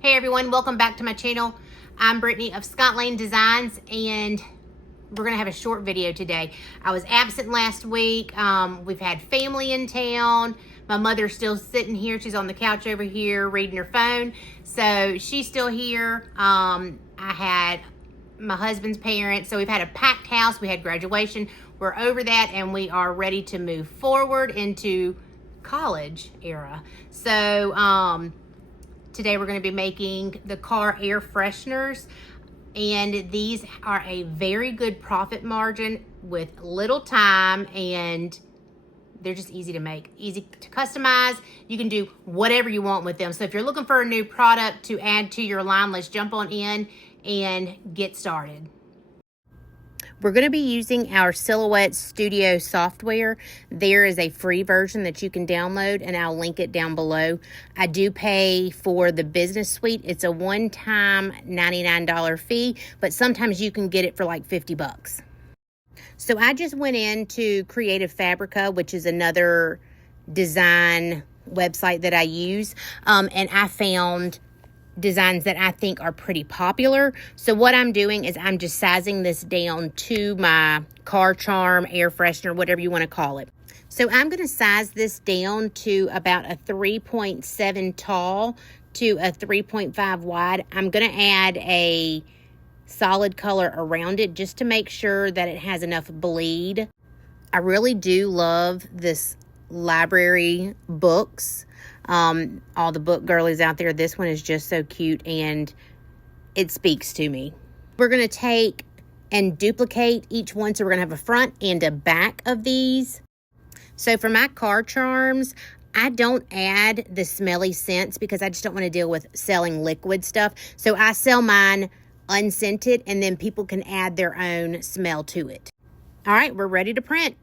Hey everyone, welcome back to my channel. I'm Brittany of Scott Lane Designs, and we're gonna have a short video today. I was absent last week. We've had family in town. My mother's still sitting here. She's on the couch over here reading her phone. So she's still here. I had my husband's parents. So we've had a packed house. We had graduation. We're over that and we are ready to move forward into college era. So today we're going to be making the car air fresheners, and these are a very good profit margin with little time, and they're just easy to make, easy to customize. You can do whatever you want with them. So if you're looking for a new product to add to your line, let's jump on in and get started. We're going to be using our Silhouette Studio software. There is a free version that you can download, and I'll link it down below. I do pay for the business suite. It's a one-time $99 fee, but sometimes you can get it for like 50 bucks. So I just went into Creative Fabrica, which is another design website that I use, and I found designs that I think are pretty popular. So what I'm doing is I'm just sizing this down to my car charm, air freshener, whatever you want to call it. So I'm going to size this down to about a 3.7 tall to a 3.5 wide. I'm going to add a solid color around it just to make sure that it has enough bleed. I really do love this library books. All the book girlies out there, this one is just so cute and it speaks to me. We're going to take and duplicate each one. So we're going to have a front and a back of these. So for my car charms, I don't add the smelly scents because I just don't want to deal with selling liquid stuff. So I sell mine unscented, and then people can add their own smell to it. All right, we're ready to print.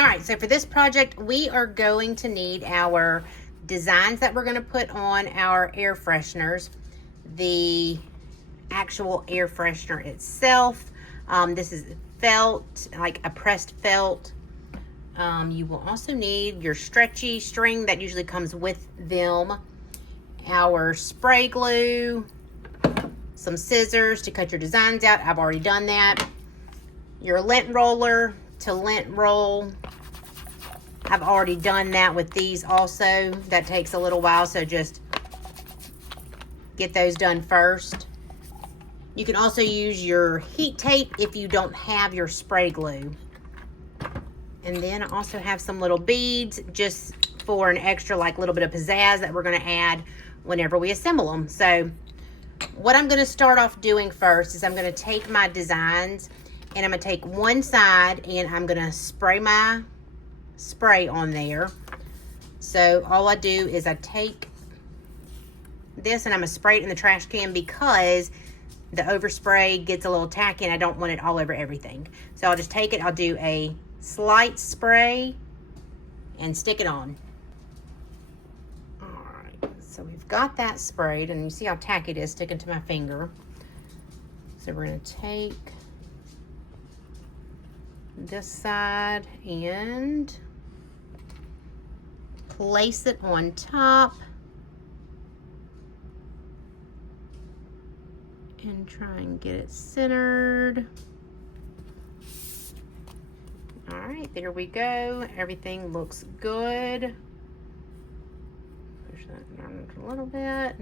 All right, so for this project, we are going to need our designs that we're going to put on our air fresheners, the actual air freshener itself. This is felt, like a pressed felt. You will also need your stretchy string that usually comes with them, our spray glue, some scissors to cut your designs out. I've already done that. Your lint roller to lint roll. I've already done that with these also. That takes a little while, so just get those done first. You can also use your heat tape if you don't have your spray glue. And then I also have some little beads just for an extra like little bit of pizzazz that we're going to add whenever we assemble them. So what I'm going to start off doing first is I'm going to take my designs, and I'm going to take one side and I'm going to spray my spray on there. So all I do is I take this and I'm going to spray it in the trash can because the overspray gets a little tacky and I don't want it all over everything. So I'll just take it, I'll do a slight spray and stick it on. All right, so we've got that sprayed, and you see how tacky it is sticking to my finger. So we're going to take this side and place it on top and try and get it centered. All right, there we go. Everything looks good. Push that down a little bit.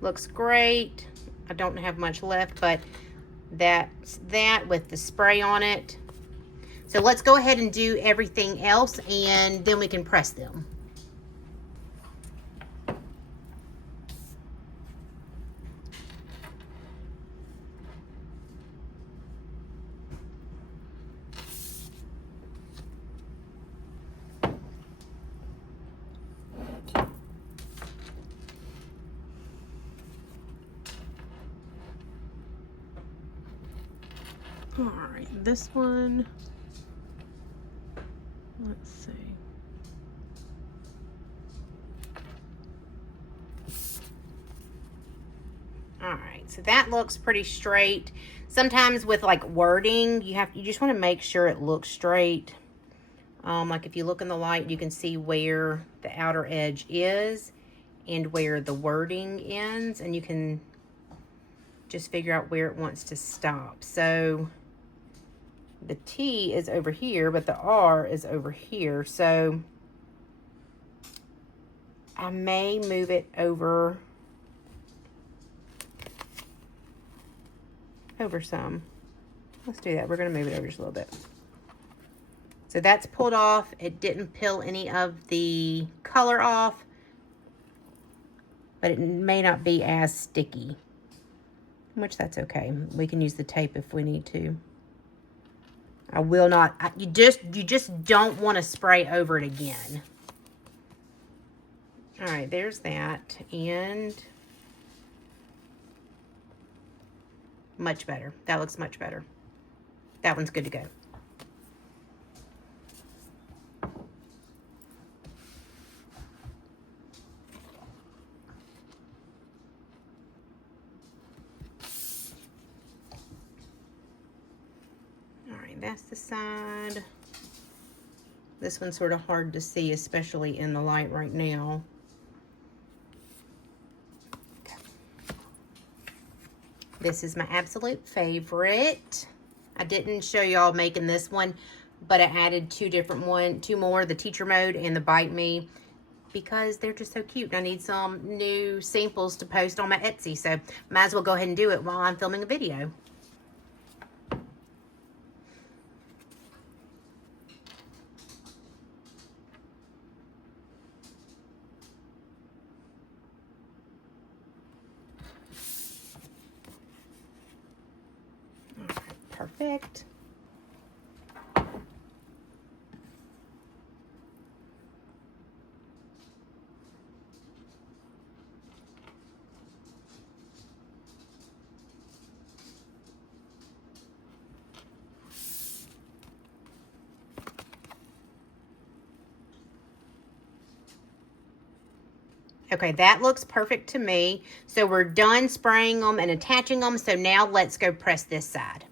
Looks great. I don't have much left, but that's that with the spray on it. So let's go ahead and do everything else, and then we can press them. All right, this one, let's see. All right, so that looks pretty straight. Sometimes with like wording, you just want to make sure it looks straight. Like if you look in the light, you can see where the outer edge is and where the wording ends, and you can just figure out where it wants to stop. So the T is over here, but the R is over here. So I may move it over some. Let's do that. We're going to move it over just a little bit. So that's pulled off. It didn't peel any of the color off, but it may not be as sticky, which that's okay. We can use the tape if we need to. I will not, you just don't want to spray over it again. All right, there's that, and much better. That looks much better. That one's good to go. That's the side. This one's sort of hard to see, especially in the light right now. Okay. This is my absolute favorite. I didn't show y'all making this one, but I added two more, the teacher mode and the bite me, because they're just so cute. I need some new samples to post on my Etsy, so might as well go ahead and do it while I'm filming a video. Perfect. Okay, that looks perfect to me. So we're done spraying them and attaching them. So now let's go press this side.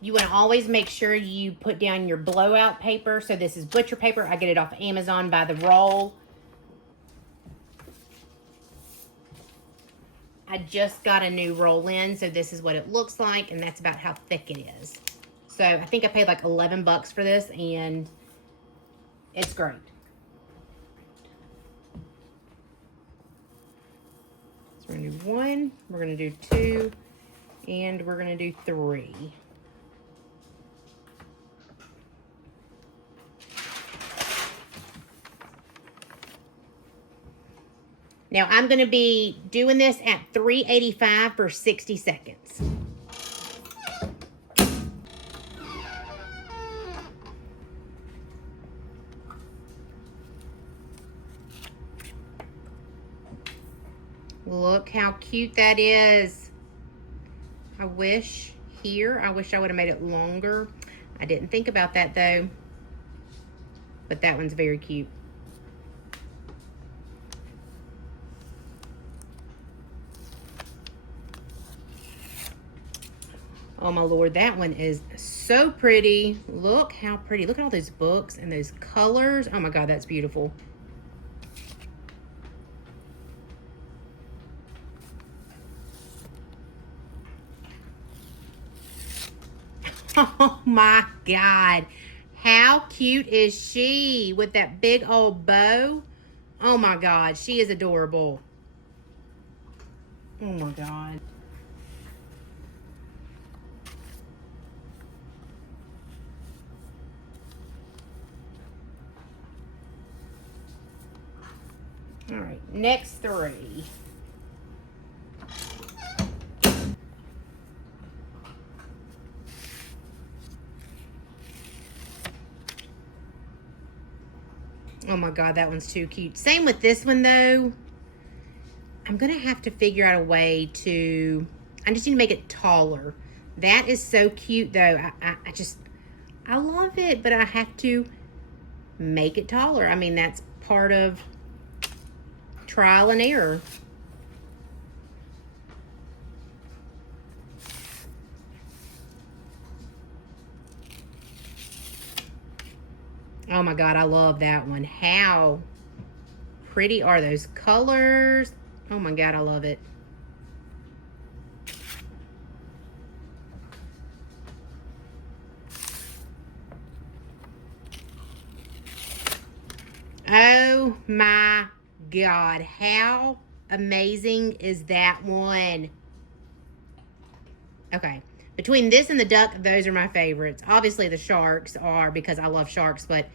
You want to always make sure you put down your blowout paper. So this is butcher paper. I get it off Amazon by the roll. I just got a new roll in, so this is what it looks like, and that's about how thick it is. So I think I paid like 11 bucks for this, and it's great. So we're gonna do 1, we're gonna do 2, and we're gonna do 3. Now I'm gonna be doing this at 385 for 60 seconds. Look how cute that is. I wish I would have made it longer. I didn't think about that though. But that one's very cute. Oh my Lord, that one is so pretty. Look how pretty. Look at all those books and those colors. Oh my God, that's beautiful. Oh my God. How cute is she with that big old bow? Oh my God, she is adorable. Oh my God. All right, next 3. Oh my God, that one's too cute. Same with this one though. I'm gonna have to figure out a way to, I just need to make it taller. That is so cute though. I love it, but I have to make it taller. I mean, that's part of trial and error. Oh my God, I love that one. How pretty are those colors? Oh my God, I love it. Oh my God, how amazing is that one? Okay, between this and the duck, those are my favorites. Obviously the sharks are because I love sharks, but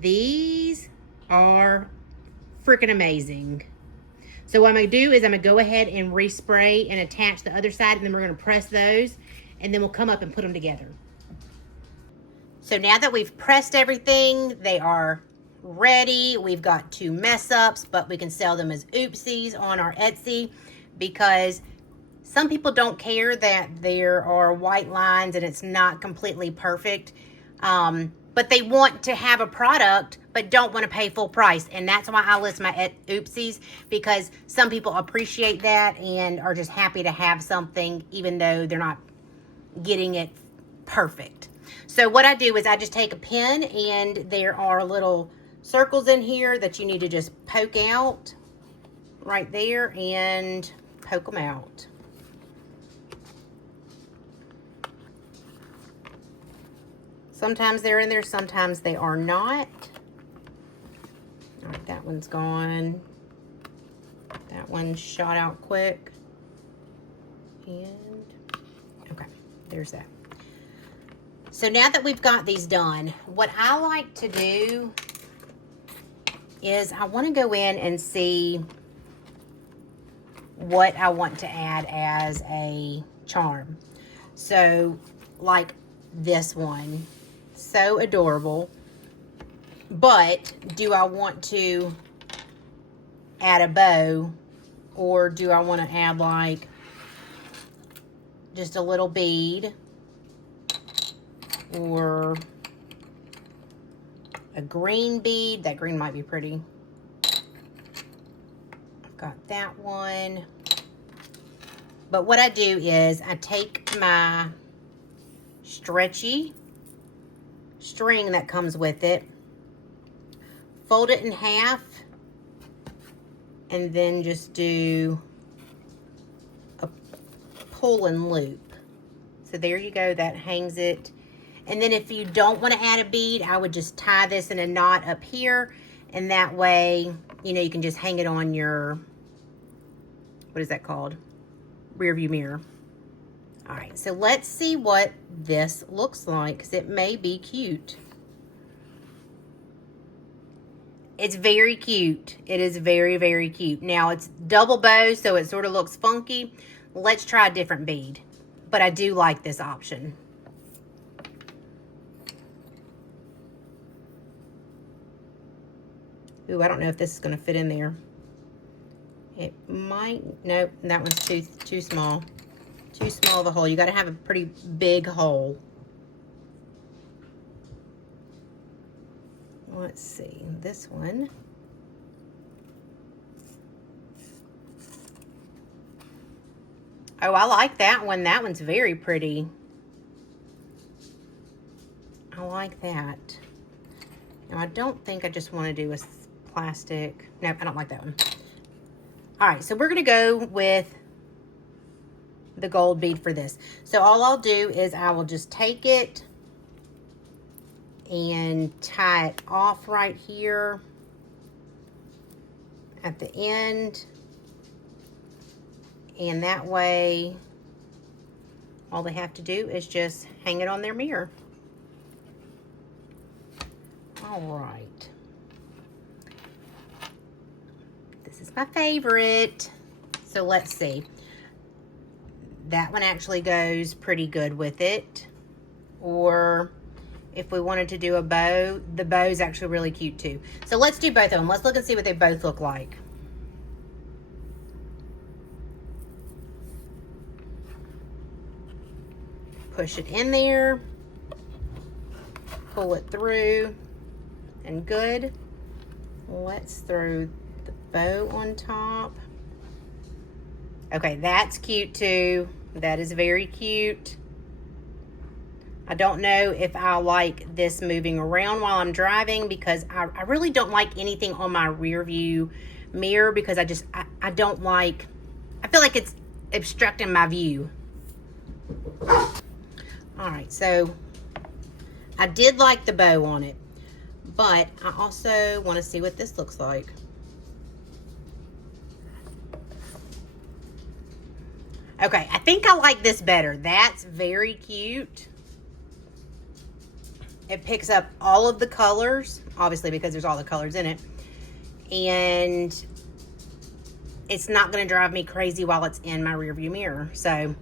these are freaking amazing. So what I'm gonna do is I'm gonna go ahead and respray and attach the other side, and then we're gonna press those, and then we'll come up and put them together. So now that we've pressed everything, they are ready. We've got 2 mess ups, but we can sell them as oopsies on our Etsy because some people don't care that there are white lines and it's not completely perfect. But they want to have a product but don't want to pay full price. And that's why I list my oopsies, because some people appreciate that and are just happy to have something even though they're not getting it perfect. So what I do is I just take a pen, and there are little circles in here that you need to just poke out right there and poke them out. Sometimes they're in there, sometimes they are not. All right, that one's gone. That one shot out quick. And, okay, there's that. So now that we've got these done, what I like to do is I want to go in and see what I want to add as a charm. So, like this one. So adorable. But do I want to add a bow, or do I want to add like just a little bead or a green bead? That green might be pretty. I've got that one. But what I do is I take my stretchy string that comes with it, fold it in half, and then just do a pull and loop. So there you go, that hangs it. And then if you don't want to add a bead, I would just tie this in a knot up here, and that way, you know, you can just hang it on your, what is that called? Rear view mirror. All right, so let's see what this looks like, because it may be cute. It's very cute. It is very, very cute. Now, it's double bow, so it sort of looks funky. Let's try a different bead. But I do like this option. Ooh, I don't know if this is going to fit in there. It might. Nope, that one's too small. Too small of a hole. You got to have a pretty big hole. Let's see, this one. Oh, I like that one. That one's very pretty. I like that. Now, I don't think I just want to do a plastic. Nope, I don't like that one. All right, so we're going to go with the gold bead for this. So all I'll do is I will just take it and tie it off right here at the end. And that way, all they have to do is just hang it on their mirror. All right. This is my favorite. So let's see. That one actually goes pretty good with it. Or if we wanted to do a bow, the bow is actually really cute too. So let's do both of them. Let's look and see what they both look like. push it in there, pull it through, and good. Let's throw the bow on top. Okay, that's cute too. That is very cute. I don't know if I like this moving around while I'm driving, because I really don't like anything on my rear view mirror, because I don't like, I feel like it's obstructing my view. All right, so I did like the bow on it, but I also want to see what this looks like. Okay, I think I like this better. That's very cute. It picks up all of the colors, obviously, because there's all the colors in it. And it's not going to drive me crazy while it's in my rearview mirror. So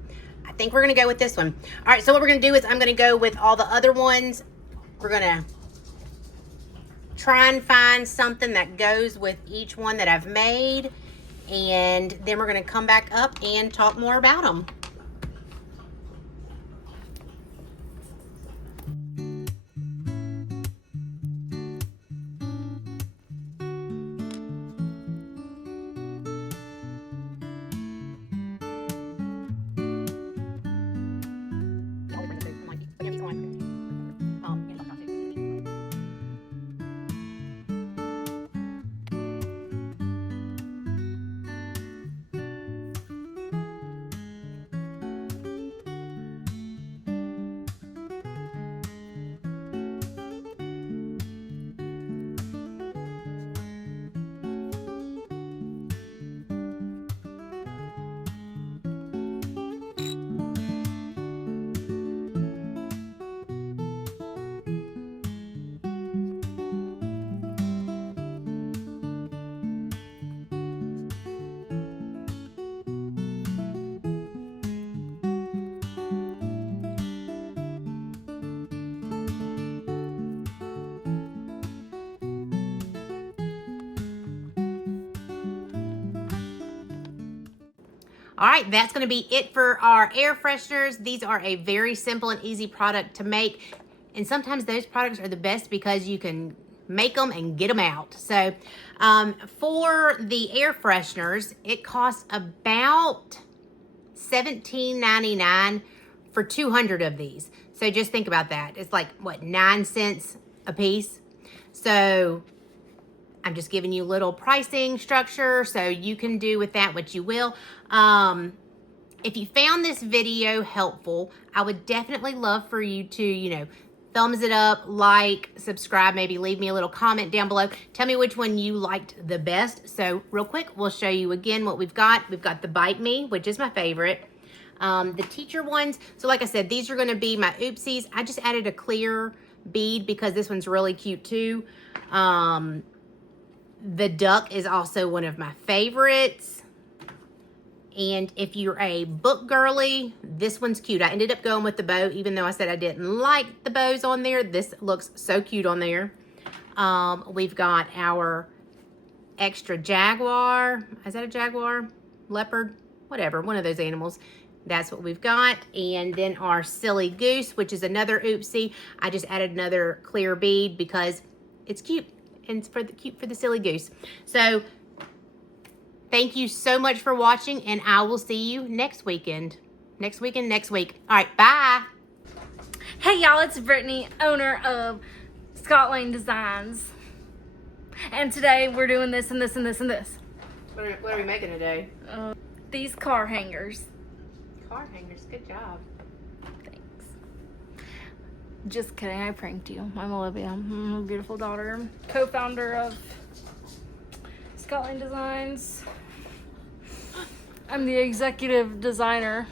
I think we're going to go with this one. All right, so what we're going to do is I'm going to go with all the other ones. We're going to try and find something that goes with each one that I've made. And then we're going to come back up and talk more about them. All right, that's going to be it for our air fresheners. These are a very simple and easy product to make. And sometimes those products are the best because you can make them and get them out. So for the air fresheners, it costs about $17.99 for 200 of these. So just think about that. It's like, what, 9 cents a piece? So I'm just giving you a little pricing structure so you can do with that what you will. If you found this video helpful, I would definitely love for you to, thumbs it up, like, subscribe, maybe leave me a little comment down below. Tell me which one you liked the best. So real quick, we'll show you again what we've got. We've got the Bite Me, which is my favorite. The teacher ones. So like I said, these are going to be my oopsies. I just added a clear bead because this one's really cute too. The duck is also one of my favorites. And if you're a book girly, this one's cute. I ended up going with the bow, even though I said I didn't like the bows on there. This looks so cute on there. We've got our extra jaguar. Is that a jaguar? Leopard? Whatever, one of those animals. That's what we've got. And then our silly goose, which is another oopsie. I just added another clear bead because it's cute. And it's cute for the silly goose. So thank you so much for watching, and I will see you next week. All right, bye. Hey y'all, it's Brittany, owner of Scott Lane Designs. And today we're doing this and this and this and this. What are we making today? These car hangers. Car hangers, good job. Thanks. Just kidding, I pranked you. I'm Olivia, my beautiful daughter, co-founder of Scott Lane Designs. I'm the executive designer